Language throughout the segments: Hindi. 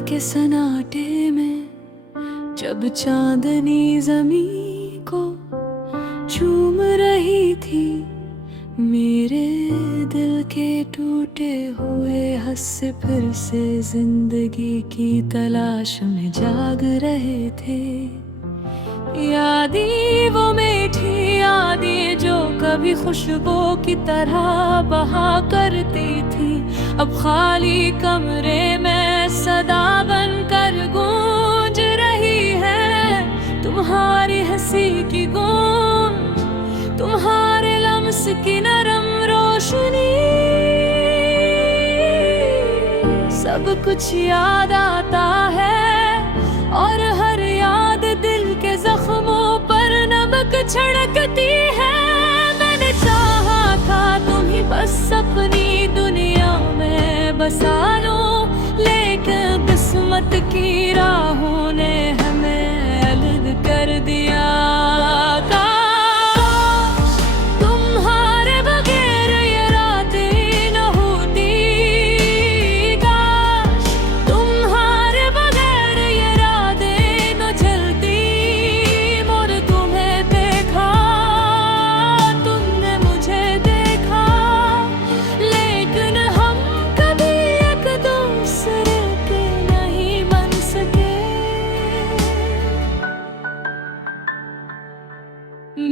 रात के सन्नाटे में जब चांदनी ज़मीं को चूम रही थी, मेरे दिल के टूटे हुए हंस फिर से जिंदगी की तलाश में जाग रहे थे। यादें वो मीठी यादें जो कभी खुशबू की तरह बहा करती थी, अब खाली कमरे में सदा बनकर गूंज रही है। तुम्हारी हंसी की गूंज, तुम्हारे लम्स की नरम रोशनी, सब कुछ याद आता है और हर याद दिल के जख्मों पर नमक छिड़कती है। मैंने चाहा था तुम ही बस अपनी दुनिया में बसा लो, लेकिन किस्मत की राहों ने हमें अलग कर दिया।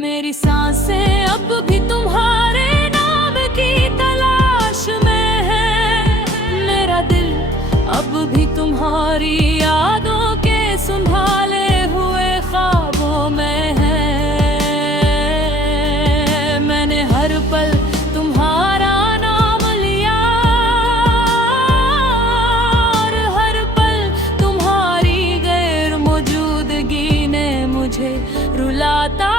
मेरी सांसें अब भी तुम्हारे नाम की तलाश में है, मेरा दिल अब भी तुम्हारी यादों के संभाले हुए ख्वाबों में है। मैंने हर पल तुम्हारा नाम लिया और हर पल तुम्हारी गैर मौजूदगी ने मुझे रुलाता।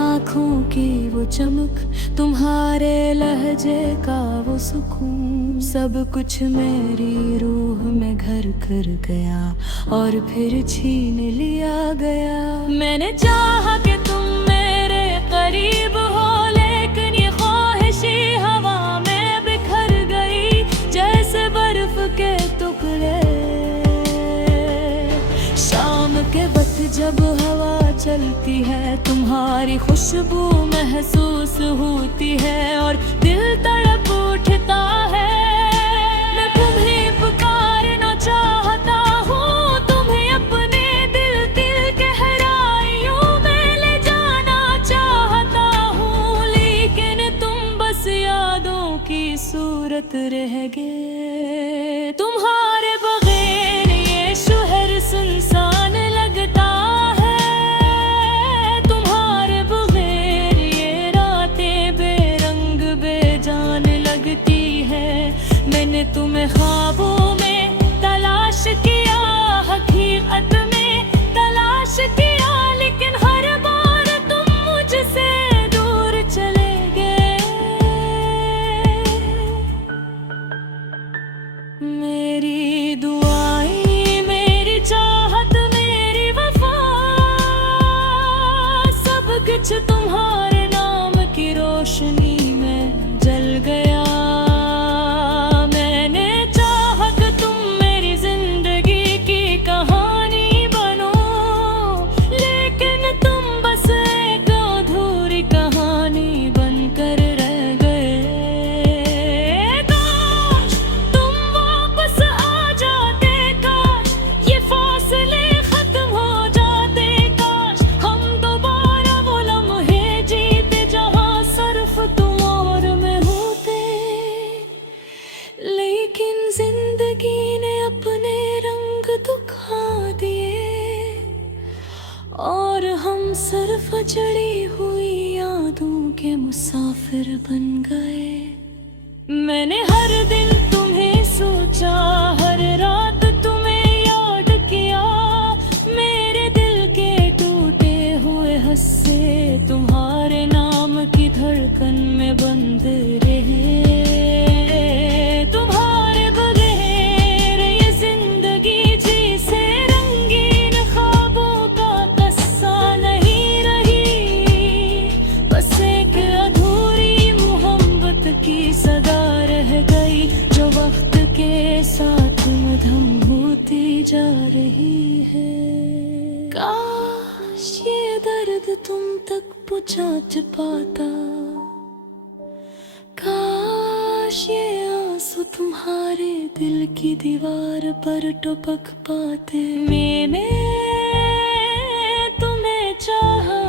आँखों की वो चमक, तुम्हारे लहजे का वो सुकून, सब कुछ मेरी रूह में घर कर गया और फिर छीन लिया गया। मैंने चाहा कि तुम मेरे करीब हो, लेकिन ये ख्वाहिशी हवा में बिखर गई जैसे बर्फ के टुकड़े। शाम के वक्त जब हवा चलती है, तुम्हारी खुशबू महसूस होती है और दिल तड़प उठता है। मैं तुम्हें पुकारना चाहता हूँ, तुम्हें अपने दिल के गहराइयों में ले जाना चाहता हूँ, लेकिन तुम बस यादों की सूरत रह गए। तुम्हारे बगैर ये शहर सुनसान लगता है, तुम्हारे बगैर ये रातें बेरंग बेजान लगती है। मैंने तुम्हें ख्वाबों में तलाश किया, हकीकत में तलाश किया, लेकिन हर बार तुम मुझसे दूर चले गए। मेरी दुआएं, मेरी चाहत, मेरी वफा, सब कुछ तुम्हारे नाम की रोशनी में जल गया। मैंने चाहा कि तुम मेरी जिंदगी की कहानी बनो, लेकिन तुम बस एक अधूरी कहानी बनकर रह गए। काश तुम वापस आ जाते, काश ये फासले खत्म हो जाते, काश हम दोबारा वो लम्हे जीते जहाँ सिर्फ तुम और मैं होते। लेकिन जिंदगी ने अपने रंग दिखा दिए और हम सिर्फ जड़ी हुई यादों के मुसाफिर बन गए। मैंने हर दिन तुम्हें सोचा, हर रात तुम्हें याद किया, मेरे दिल के टूटे हुए हंसे तुम्हारे नाम की धड़कन में बंद रहे। तुम्हारे बगैर ये जिंदगी जी से रंग ये दर्द तुम तक पहुंच पाता, काश ये आंसू तुम्हारे दिल की दीवार पर टपक पाते। मैंने तुम्हें चाहा,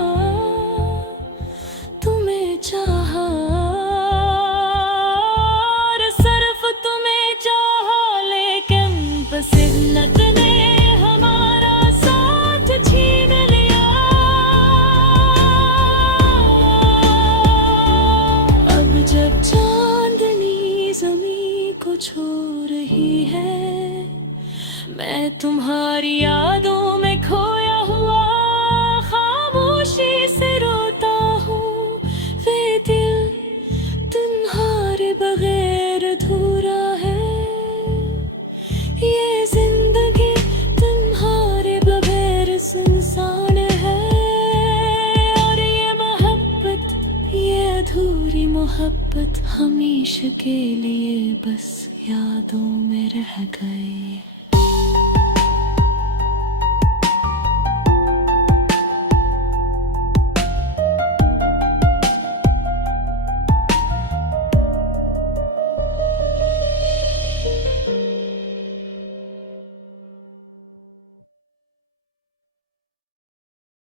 तुम्हें चाहा और सिर्फ तुम्हें चाहा, लेकिन बस इन्नत ने हमारा साथ छीन लिया। अब जब चांदनी ज़मीं को छू रही है, मैं तुम्हारी यादों में खोया हुआ खामोशी से रोता हूँ। वे दिल तुम्हारे बगैर अधूरा है, ये जिंदगी तुम्हारे बगैर सुनसान है। और ये मोहब्बत, ये अधूरी मोहब्बत हमेशा के लिए बस यादों में रह गई।